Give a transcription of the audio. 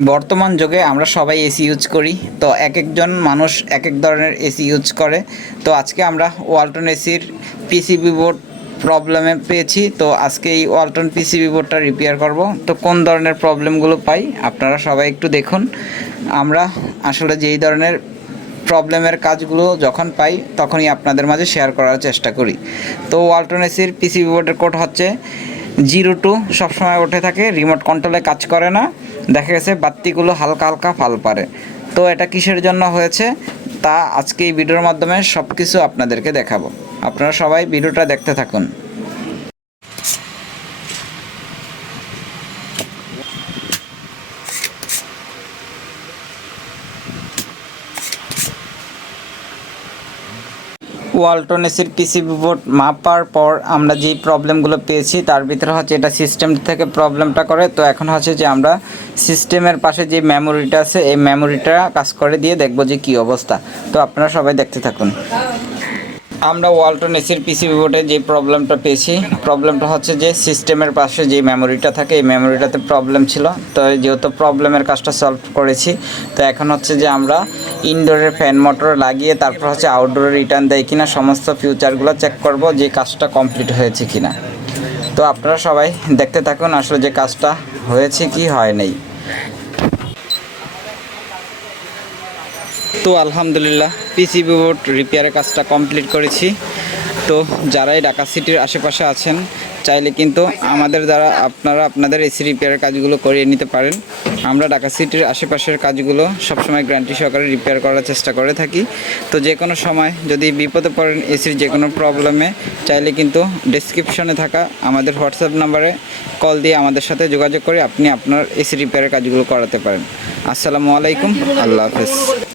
বর্তমান যুগে আমরা সবাই এসি ইউজ করি। তো একজন মানুষ এক ধরনের এসি ইউজ করে। তো আজকে আমরা ওয়ালটন এসির পিসিবি বোর্ড প্রবলেমে পেয়েছি। তো আজকে এই ওয়ালটন পিসিবি বোর্ডটা রিপেয়ার করব। তো কোন ধরনের প্রবলেমগুলো পাই আপনারা সবাই একটু দেখুন। আমরা আসলে যেই ধরনের প্রবলেমের কাজগুলো যখন পাই তখনই আপনাদের মাঝে শেয়ার করার চেষ্টা করি। তো ওয়ালটন এসির পিসিবি বোর্ডের কোড হচ্ছে 02, সবসময় উঠে থাকে, রিমোট কন্ট্রোলে কাজ করে না, দেখা গেছে বাতিগুলো হালকা হালকা ফাল পারে। তো এটা কিসের জন্য হয়েছে তা আজকে এই ভিডিওর মাধ্যমে সব কিছু আপনাদেরকে দেখাবো। আপনারা সবাই ভিডিওটা দেখতে থাকুন। ওয়ালটন এসির পিসিবি বোর্ড মাপার পর আমরা যেই প্রবলেমগুলো পেয়েছি তার ভিতরে হচ্ছে এটা সিস্টেম থেকে প্রবলেমটা করে। তো এখন হচ্ছে যে আমরা সিস্টেমের পাশে যে মেমোরিটা আছে এই মেমোরিটা কাজ করে দিয়ে দেখব যে কী অবস্থা। তো আপনারা সবাই দেখতে থাকুন। আমরা ওয়ালটন এসির পিসিবি বোর্ডে যে প্রবলেমটা পেয়েছি, প্রবলেমটা হচ্ছে যে সিস্টেমের পাশে যে মেমোরিটা থাকে এই মেমোরিটাতে প্রবলেম ছিল। তো যেহেতু প্রবলেমের কাজটা সলভ করেছি, তো এখন হচ্ছে যে আমরা ইনডোরের ফ্যান মোটর লাগিয়ে তারপর হচ্ছে আউটডোরে রিটার্ন দেয় কিনা সমস্ত ফিউচারগুলো চেক করব যে কাজটা কমপ্লিট হয়েছে কিনা। তো আপনারা সবাই দেখতে থাকুন আসলে যে কাজটা হয়েছে কি হয় নাই। তো আলহামদুলিল্লাহ পিসিবি বোর্ড রিপেয়ারের কাজটা কমপ্লিট করেছি। তো যারাই ঢাকা সিটির আশেপাশে আছেন চাইলে কিন্তু আমাদের দ্বারা আপনারা আপনাদের এসি রিপেয়ারের কাজগুলো করিয়ে নিতে পারেন। আমরা ঢাকা সিটির আশেপাশের কাজগুলো সবসময় গ্যারান্টি সহকারে রিপেয়ার করার চেষ্টা করে থাকি। তো যে কোনো সময় যদি বিপদে পড়েন এসির যে কোনো প্রবলেমে, চাইলে কিন্তু ডেসক্রিপশনে থাকা আমাদের হোয়াটসঅ্যাপ নাম্বারে কল দিয়ে আমাদের সাথে যোগাযোগ করে আপনি আপনার এসি রিপেয়ারের কাজগুলো করাতে পারেন। আসসালামু আলাইকুম, আল্লাহ হাফেজ।